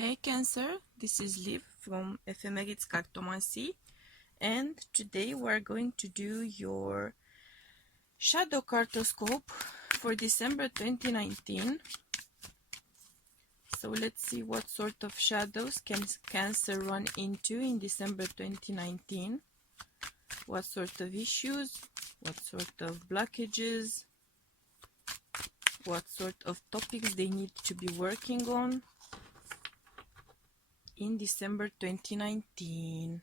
Hey Cancer, this is Liv from Ephemerate Cartomancy, and today we're going to do your Shadow Cartoscope for December 2019. So let's see what sort of shadows can Cancer run into in December 2019. What sort of issues, what sort of blockages, what sort of topics they need to be working on in December 2019.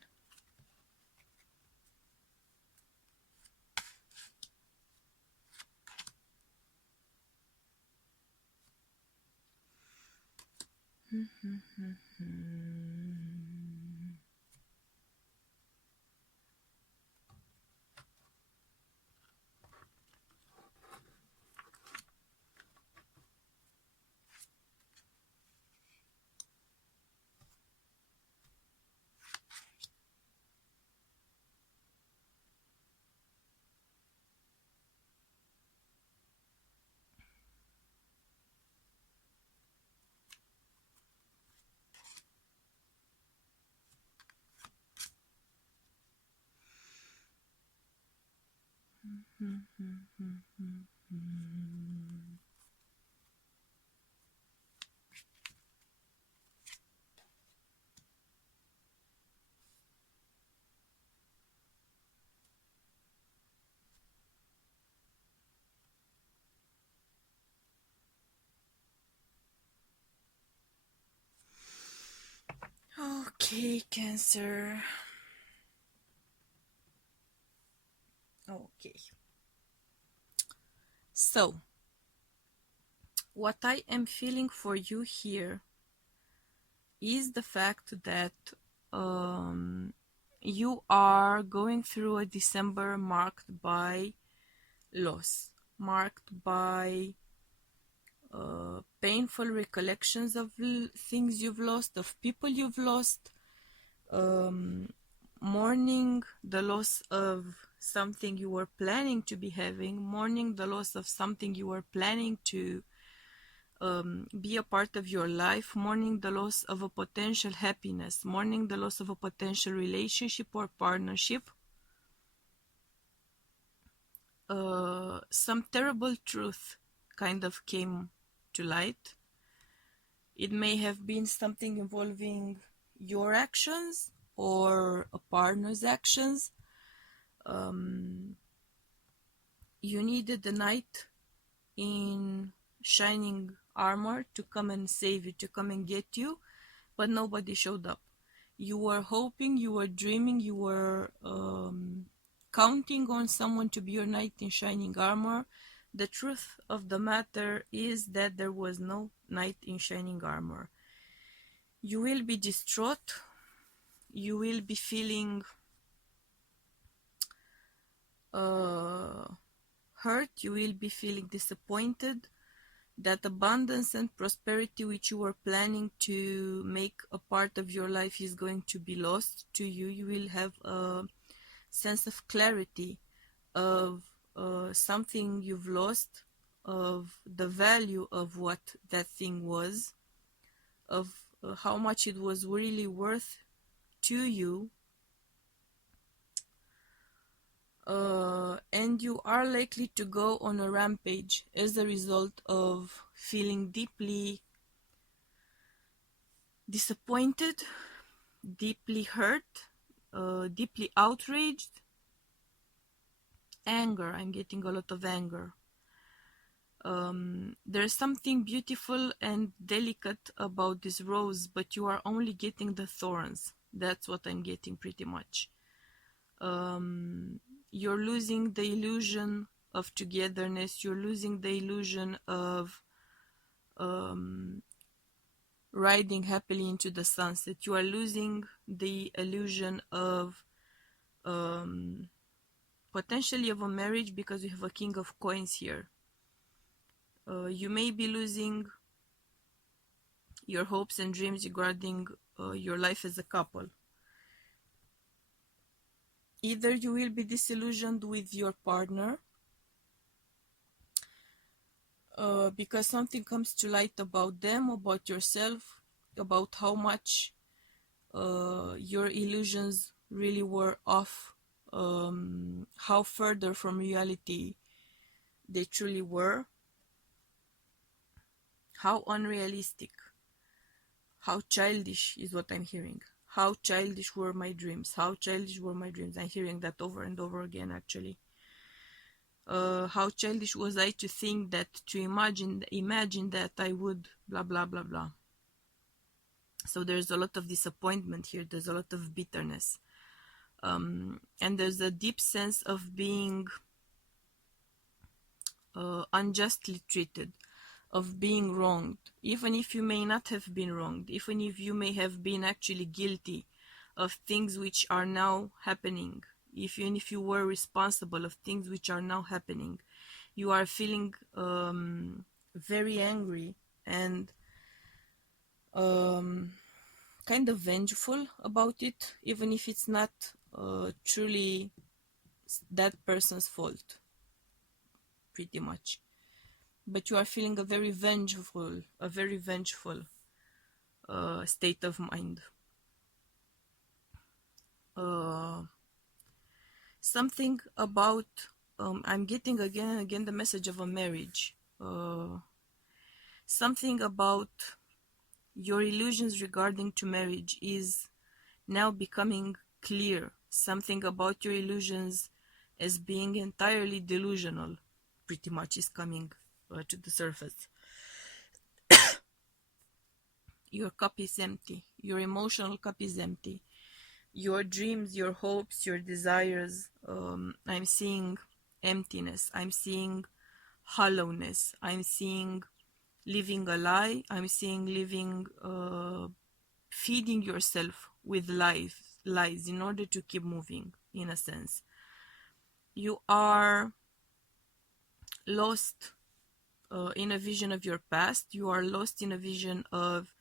Okay, Cancer. Okay. So, what I am feeling for you here is the fact that you are going through a December marked by loss, marked by painful recollections of things you've lost, of people you've lost, um, mourning the loss of something you were planning to be having, mourning the loss of something you were planning to be a part of your life, mourning the loss of a potential happiness, mourning the loss of a potential relationship or partnership. Some terrible truth kind of came to light. It may have been something involving your actions or a partner's actions. You needed the knight in shining armor to come and save you, to come and get you, but nobody showed up. You were hoping, you were dreaming, you were counting on someone to be your knight in shining armor. The truth of the matter is that there was no knight in shining armor. You will be distraught. You will be feeling hurt. You will be feeling disappointed. That abundance and prosperity which you were planning to make a part of your life is going to be lost to you. You will have a sense of clarity of something you've lost, of the value of what that thing was, of how much it was really worth to you. And you are likely to go on a rampage as a result of feeling deeply disappointed, deeply hurt, deeply outraged. Anger. I'm getting a lot of anger. There's something beautiful and delicate about this rose, but you are only getting the thorns. That's what I'm getting pretty much. You're losing the illusion of togetherness. You're losing the illusion of riding happily into the sunset. You are losing the illusion of potentially of a marriage, because you have a king of coins here. You may be losing your hopes and dreams regarding your life as a couple. Either you will be disillusioned with your partner because something comes to light about them, about yourself, about how much your illusions really were off, how further from reality they truly were, how unrealistic, how childish is what I'm hearing. How childish were my dreams? How childish were my dreams? I'm hearing that over and over again, actually. How childish was I to think that, to imagine that I would blah blah blah blah. So there's a lot of disappointment here. There's a lot of bitterness, and there's a deep sense of being unjustly treated, of being wronged, even if you may not have been wronged, even if you may have been actually guilty of things which are now happening, even if you were responsible of things which are now happening, you are feeling very angry and kind of vengeful about it, even if it's not truly that person's fault, pretty much. But you are feeling a very vengeful state of mind. Something about, I'm getting again and again the message of a marriage. Something about your illusions regarding to marriage is now becoming clear. Something about your illusions as being entirely delusional pretty much is coming to the surface. Your cup is empty. Your emotional cup is empty. Your dreams, your hopes, your desires, I'm seeing emptiness. I'm seeing hollowness. I'm seeing living a lie. I'm seeing living, feeding yourself with lies in order to keep moving, in a sense. You are lost in a vision of your past. You are lost in a vision of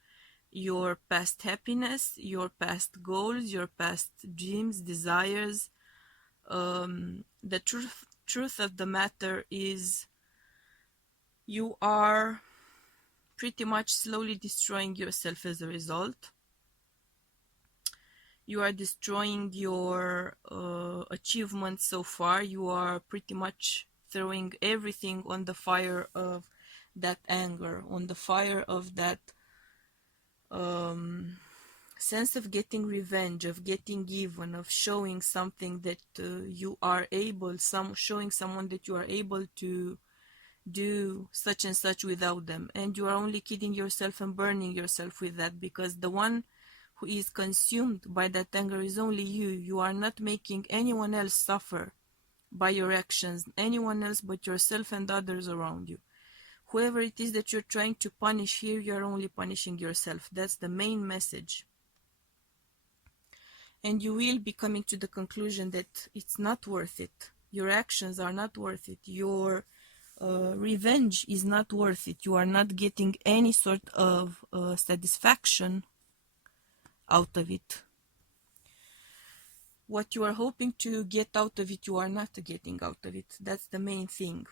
your past happiness, your past goals, your past dreams, desires. The truth of the matter is you are pretty much slowly destroying yourself as a result. You are destroying your achievements so far. You are pretty much throwing everything on the fire of that anger, on the fire of that sense of getting revenge, of getting even, of showing something that you are able, showing someone that you are able to do such and such without them. And you are only kidding yourself and burning yourself with that, because the one who is consumed by that anger is only you. You are not making anyone else suffer by your actions, anyone else but yourself and others around you. Whoever it is that you're trying to punish here, you're only punishing yourself. That's the main message. And you will be coming to the conclusion that it's not worth it. Your actions are not worth it. Your revenge is not worth it. You are not getting any sort of satisfaction out of it. What you are hoping to get out of it, you are not getting out of it. That's the main thing.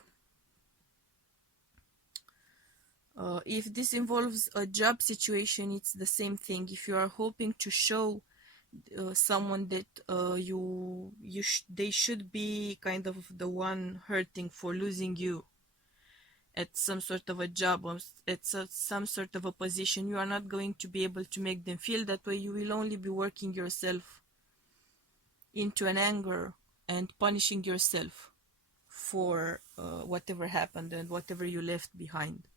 If this involves a job situation, it's the same thing. If you are hoping to show someone that they should be kind of the one hurting for losing you at some sort of a job or at some sort of a position, you are not going to be able to make them feel that way. You will only be working yourself into an anger and punishing yourself for whatever happened and whatever you left behind.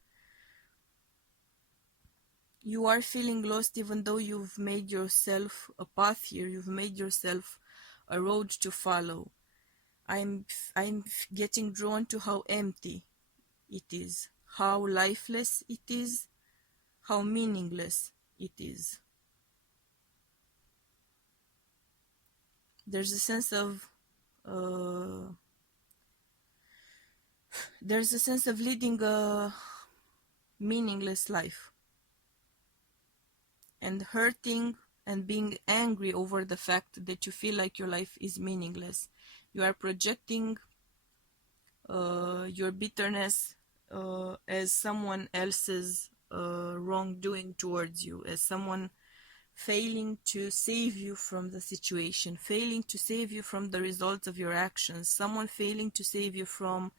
You are feeling lost even though you've made yourself a path here. You've made yourself a road to follow. I'm getting drawn to how empty it is, how lifeless it is, how meaningless it is. There's a sense of leading a meaningless life and hurting and being angry over the fact that you feel like your life is meaningless. You are projecting your bitterness as someone else's wrongdoing towards you, as someone failing to save you from the situation, failing to save you from the results of your actions, someone failing to save you from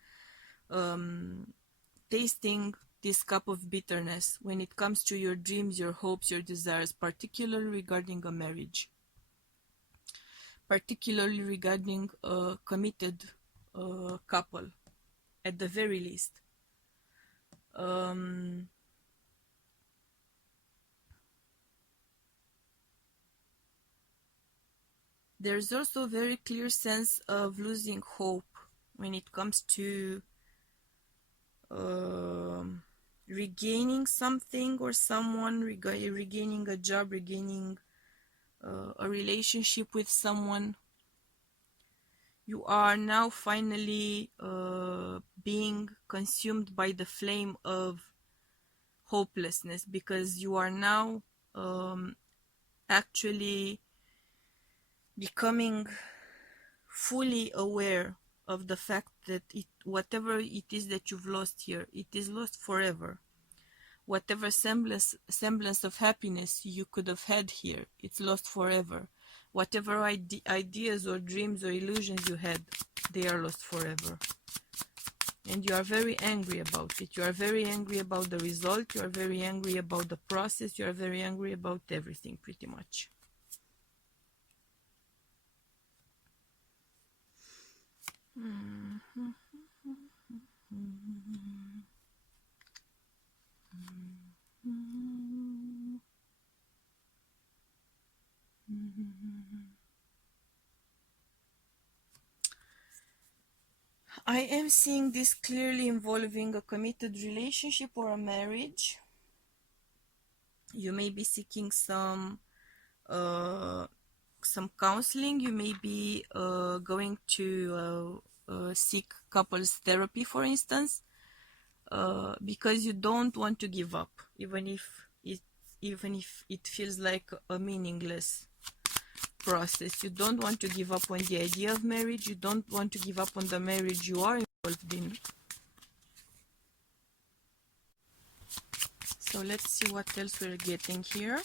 tasting this cup of bitterness when it comes to your dreams, your hopes, your desires, particularly regarding a marriage, particularly regarding a committed couple, at the very least. There's also a very clear sense of losing hope when it comes to regaining something or someone, regaining a job, regaining a relationship with someone. You are now finally being consumed by the flame of hopelessness, because you are now actually becoming fully aware of the fact that whatever it is that you've lost here, it is lost forever. Whatever semblance of happiness you could have had here, it's lost forever. Whatever ideas or dreams or illusions you had, they are lost forever. And you are very angry about it. You are very angry about the result. You are very angry about the process. You are very angry about everything, pretty much. I am seeing this clearly involving a committed relationship or a marriage. You may be seeking some counseling. You may be going to seek couples therapy, for instance, because you don't want to give up, even if it feels like a meaningless process. You don't want to give up on the idea of marriage. You don't want to give up on the marriage you are involved in. So let's see what else we're getting here.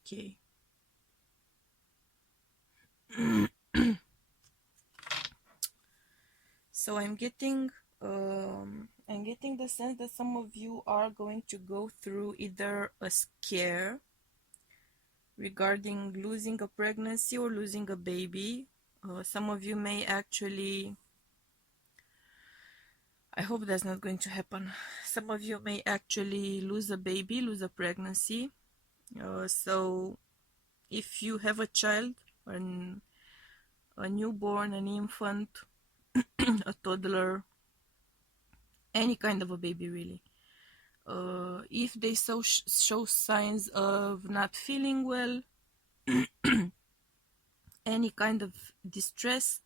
Okay. So I'm getting the sense that some of you are going to go through either a scare regarding losing a pregnancy or losing a baby. Some of you may actually, I hope that's not going to happen. Some of you may actually lose a baby, lose a pregnancy. So if you have a child, a newborn, an infant, a toddler, any kind of a baby really, if they show signs of not feeling well, any kind of distress,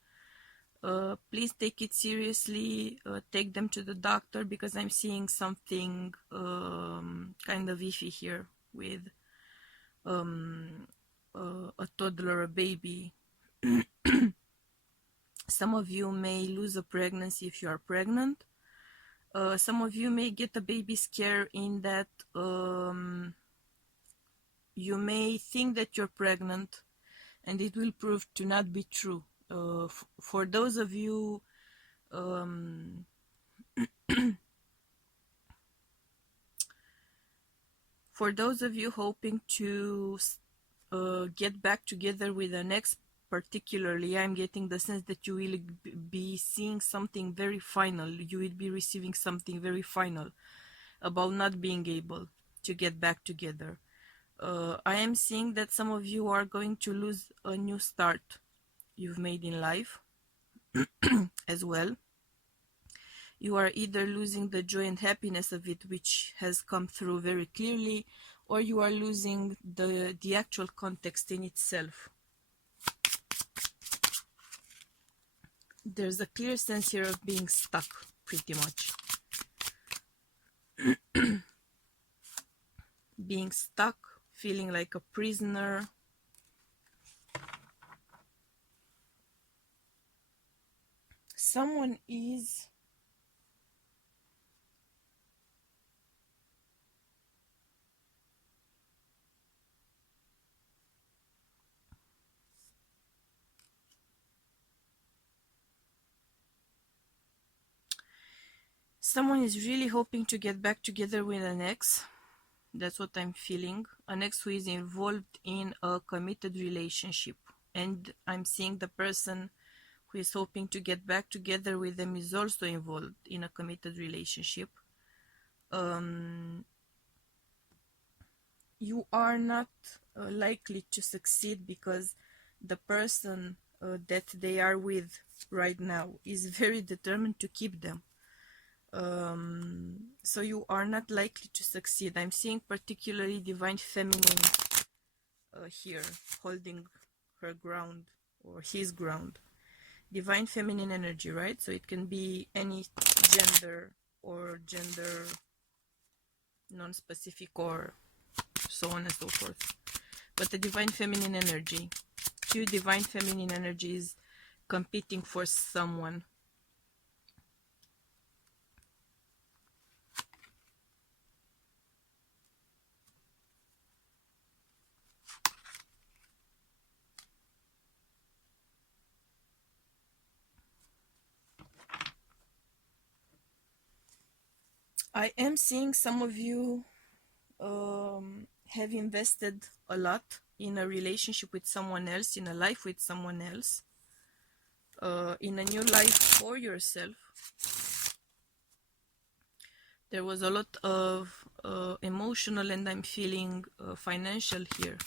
please take it seriously. Take them to the doctor, because I'm seeing something kind of iffy here with a toddler, a baby. Some of you may lose a pregnancy if you are pregnant. Some of you may get a baby scare in that you may think that you're pregnant, and it will prove to not be true. For those of you hoping to get back together with an ex, particularly, I'm getting the sense that you will be seeing something very final. You will be receiving something very final about not being able to get back together. I am seeing that some of you are going to lose a new start you've made in life as well. You are either losing the joy and happiness of it, which has come through very clearly, or you are losing the actual context in itself. There's a clear sense here of being stuck, pretty much. being stuck, feeling like a prisoner. Someone is really hoping to get back together with an ex. That's what I'm feeling. An ex who is involved in a committed relationship. And I'm seeing the person who is hoping to get back together with them is also involved in a committed relationship. You are not likely to succeed because the person that they are with right now is very determined to keep them. So you are not likely to succeed. I'm seeing particularly divine feminine here, holding her ground or his ground. Divine feminine energy, right? So it can be any gender or gender non-specific or so on and so forth. But the divine feminine energy, two divine feminine energies competing for someone. I am seeing some of you have invested a lot in a relationship with someone else, in a life with someone else, in a new life for yourself. There was a lot of emotional and I'm feeling financial here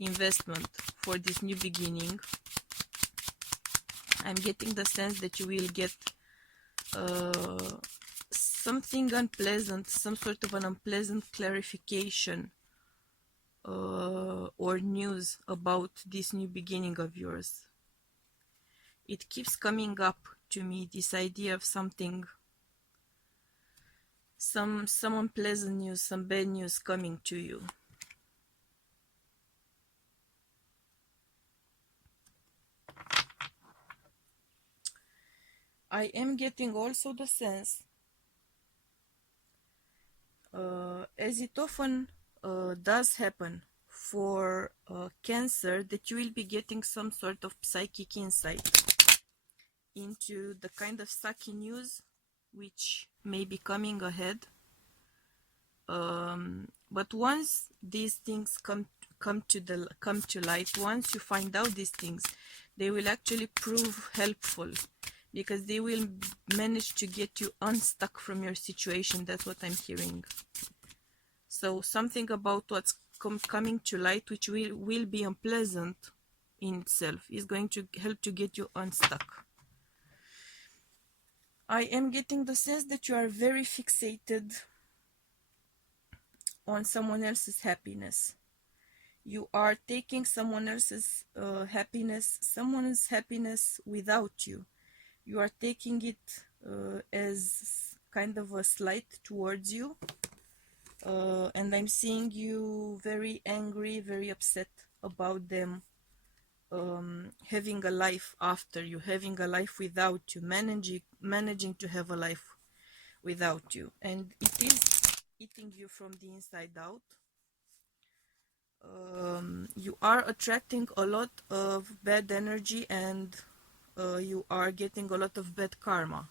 investment for this new beginning. I'm getting the sense that you will get something unpleasant, some sort of an unpleasant clarification or news about this new beginning of yours. It keeps coming up to me, this idea of something, some unpleasant news, some bad news coming to you. I am getting also the sense, as it often does happen for Cancer, that you will be getting some sort of psychic insight into the kind of sucky news which may be coming ahead. But once these things come to light, once you find out these things, they will actually prove helpful because they will manage to get you unstuck from your situation. That's what I'm hearing. So something about what's coming to light, which will be unpleasant in itself, is going to help to get you unstuck. I am getting the sense that you are very fixated on someone else's happiness. You are taking someone else's happiness without you. You are taking it as kind of a slight towards you. And I'm seeing you very angry, very upset about them having a life after you, having a life without you, managing to have a life without you. And it is eating you from the inside out. You are attracting a lot of bad energy and you are getting a lot of bad karma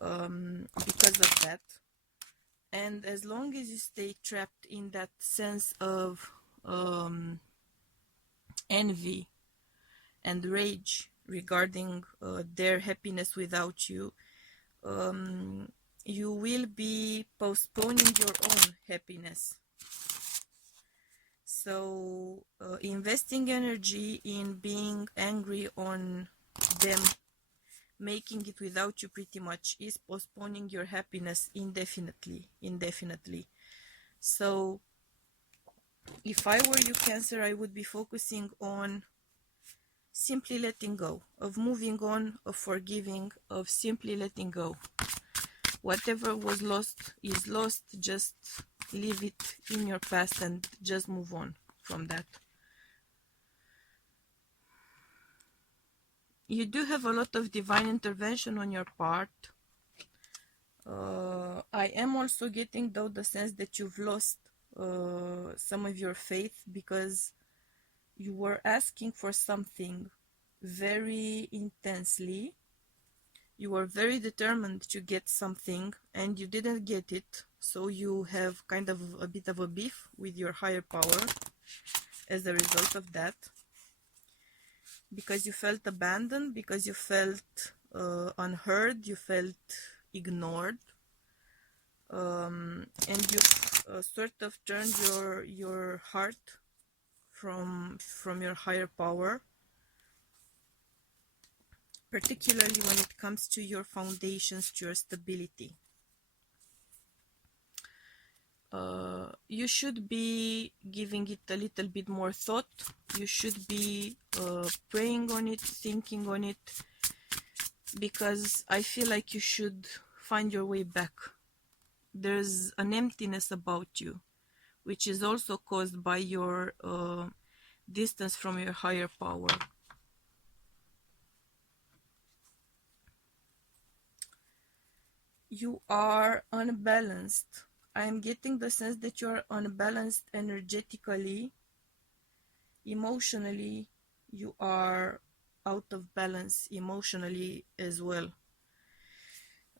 because of that. And as long as you stay trapped in that sense of envy and rage regarding their happiness without you, you will be postponing your own happiness. So investing energy in being angry on them making it without you pretty much is postponing your happiness indefinitely. So if I were you, Cancer, I would be focusing on simply letting go, of moving on, of forgiving, of simply letting go. Whatever was lost is lost. Just leave it in your past and just move on from that. You do have a lot of divine intervention on your part. I am also getting, though, the sense that you've lost some of your faith because you were asking for something very intensely. You were very determined to get something and you didn't get it, so you have kind of a bit of a beef with your higher power as a result of that, because you felt abandoned, because you felt unheard, you felt ignored, and you sort of turned your heart from your higher power, particularly when it comes to your foundations, to your stability. You should be giving it a little bit more thought. You should be praying on it, thinking on it, because I feel like you should find your way back. There's an emptiness about you, which is also caused by your distance from your higher power. You are unbalanced. I am getting the sense that you are unbalanced energetically, emotionally. You are out of balance emotionally as well.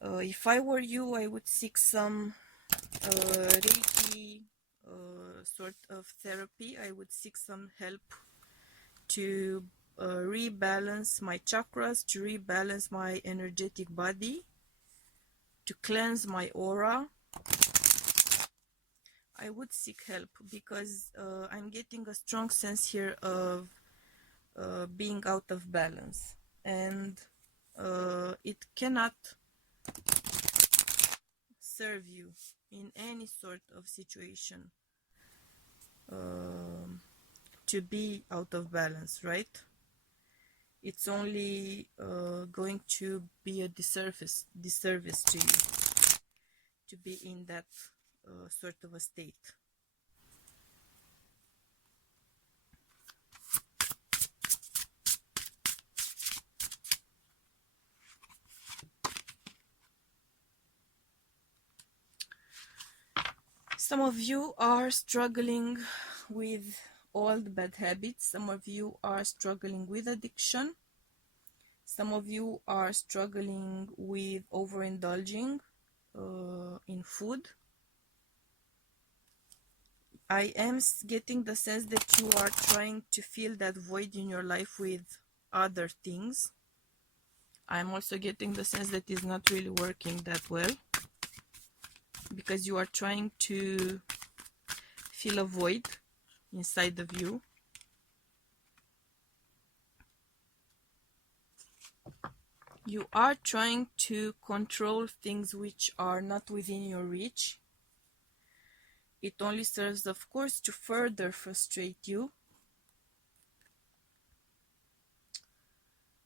If I were you, I would seek some Reiki sort of therapy. I would seek some help to rebalance my chakras, to rebalance my energetic body, to cleanse my aura. I would seek help because I'm getting a strong sense here of being out of balance, and it cannot serve you in any sort of situation to be out of balance, right? It's only going to be a disservice to you to be in that sort of a state. Some of you are struggling with old bad habits. Some of you are struggling with addiction. Some of you are struggling with overindulging in food. I am getting the sense that you are trying to fill that void in your life with other things. I'm also getting the sense that it's not really working that well, because you are trying to fill a void inside of you. You are trying to control things which are not within your reach. It only serves, of course, to further frustrate you.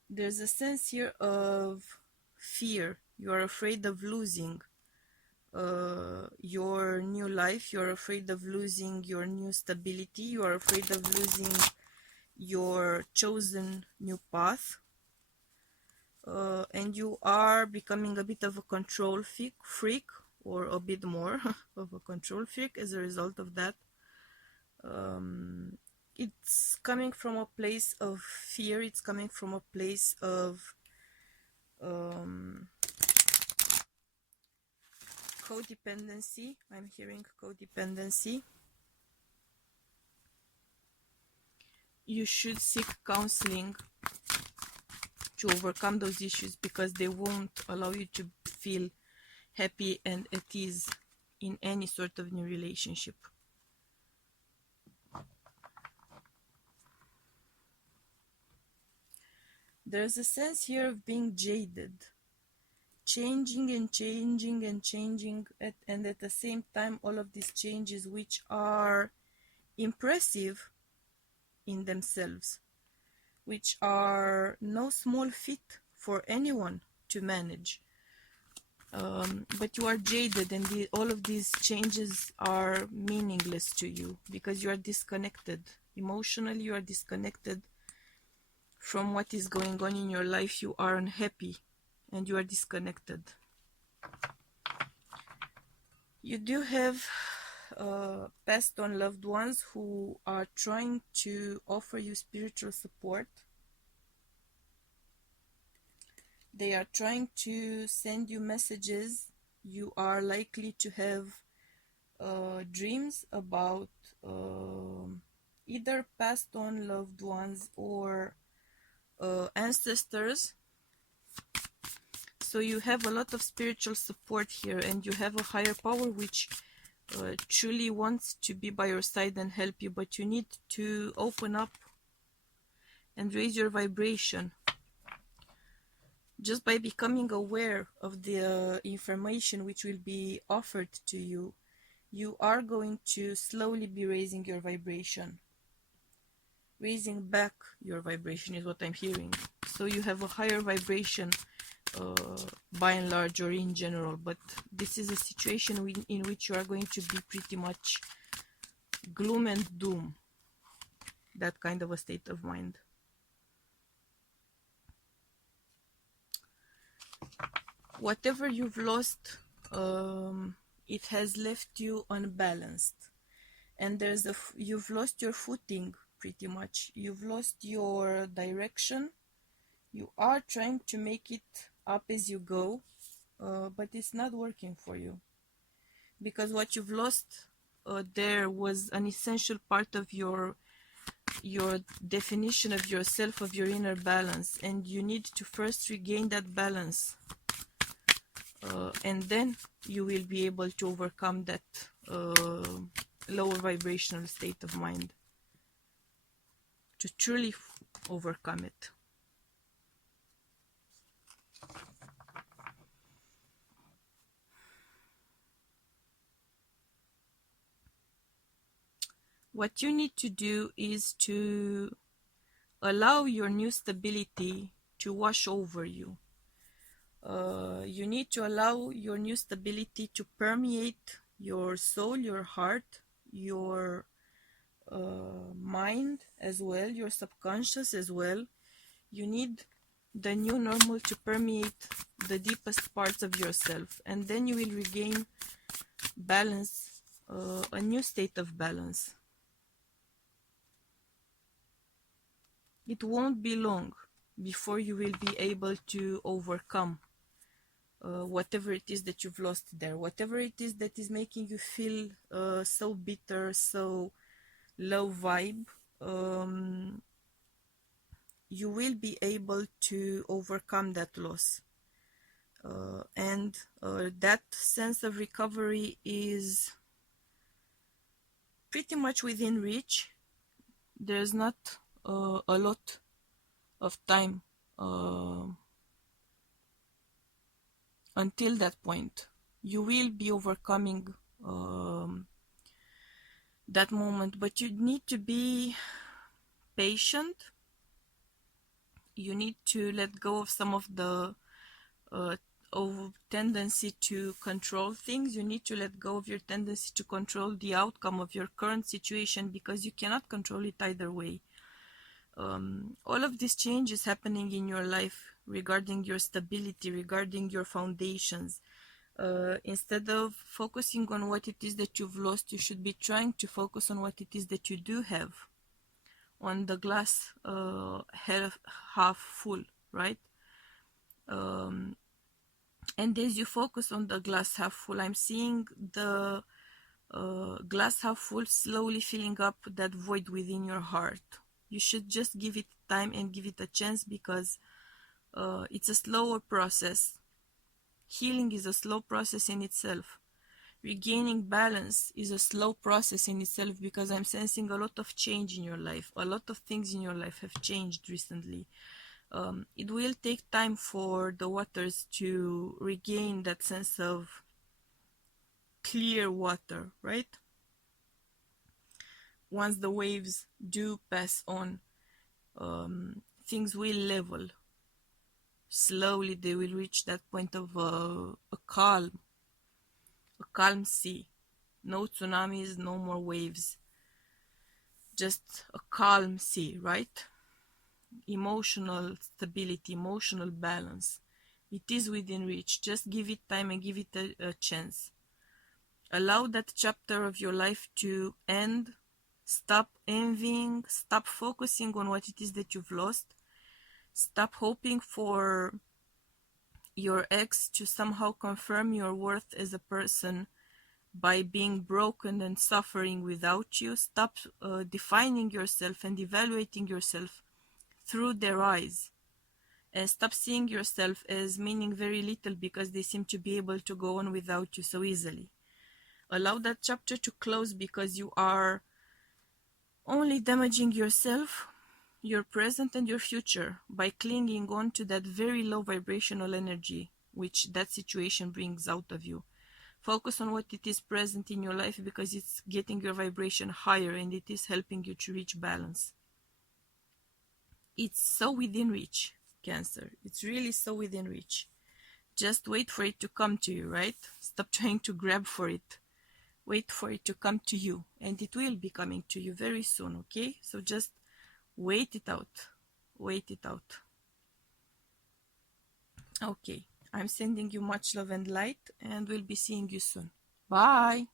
There's a sense here of fear. You are afraid of losing your new life. You're afraid of losing your new stability. You are afraid of losing your chosen new path. And you are becoming a bit of a control freak, or a bit more of a control freak as a result of that. It's coming from a place of fear. It's coming from a place of codependency. I'm hearing codependency. You should seek counseling to overcome those issues, because they won't allow you to feel happy and at ease in any sort of new relationship. There's a sense here of being jaded, changing and changing and changing, and at the same time all of these changes, which are impressive in themselves, which are no small feat for anyone to manage, but you are jaded, and all of these changes are meaningless to you because you are disconnected. Emotionally, you are disconnected from what is going on in your life. You are unhappy and you are disconnected. You do have passed on loved ones who are trying to offer you spiritual support. They are trying to send you messages. You are likely to have dreams about either passed on loved ones or ancestors. So you have a lot of spiritual support here, and you have a higher power which truly wants to be by your side and help you, but you need to open up and raise your vibration. Just by becoming aware of the information which will be offered to you, you are going to slowly be raising your vibration. Raising back your vibration is what I'm hearing. So you have a higher vibration by and large, or in general, but this is a situation in which you are going to be pretty much gloom and doom, that kind of a state of mind. Whatever you've lost, it has left you unbalanced, and you've lost your footing pretty much. You've lost your direction. You are trying to make it up as you go, but it's not working for you, because what you've lost there was an essential part of your definition of yourself, of your inner balance, and you need to first regain that balance, and then you will be able to overcome that lower vibrational state of mind, to truly overcome it. What you need to do is to allow your new stability to wash over you. You need to allow your new stability to permeate your soul, your heart, your mind as well, your subconscious as well. You need the new normal to permeate the deepest parts of yourself, and then you will regain balance, a new state of balance. It won't be long before you will be able to overcome whatever it is that you've lost there, whatever it is that is making you feel so bitter, so low vibe. You will be able to overcome that loss, and that sense of recovery is pretty much within reach. There's not a lot of time until that point. You will be overcoming that moment, but you need to be patient. You need to let go of some of the tendency to control things. You need to let go of your tendency to control the outcome of your current situation, because you cannot control it either way. All of this change is happening in your life regarding your stability, regarding your foundations. Instead of focusing on what it is that you've lost, you should be trying to focus on what it is that you do have, on the glass half full, right? And as you focus on the glass half full, I'm seeing the glass half full slowly filling up that void within your heart. You should just give it time and give it a chance, because it's a slower process. Healing is a slow process in itself. Regaining balance is a slow process in itself, because I'm sensing a lot of change in your life. A lot of things in your life have changed recently. It will take time for the waters to regain that sense of clear water, right? Once the waves do pass on, things will level. slowly they will reach that point of a calm sea. No tsunamis, no more waves. Just a calm sea, right? Emotional stability, emotional balance. It is within reach. Just give it time and give it a chance. Allow that chapter of your life to end. Stop envying. Stop focusing on what it is that you've lost. Stop hoping for your ex to somehow confirm your worth as a person by being broken and suffering without you. Stop defining yourself and evaluating yourself through their eyes. And stop seeing yourself as meaning very little because they seem to be able to go on without you so easily. Allow that chapter to close because you are only damaging yourself, your present and your future by clinging on to that very low vibrational energy which that situation brings out of you. Focus on what it is present in your life because it's getting your vibration higher and it is helping you to reach balance. It's so within reach, Cancer. It's really so within reach. Just wait for it to come to you, right? Stop trying to grab for it. Wait for it to come to you, and it will be coming to you very soon, okay? So just wait it out. Wait it out. Okay, I'm sending you much love and light, and we'll be seeing you soon. Bye!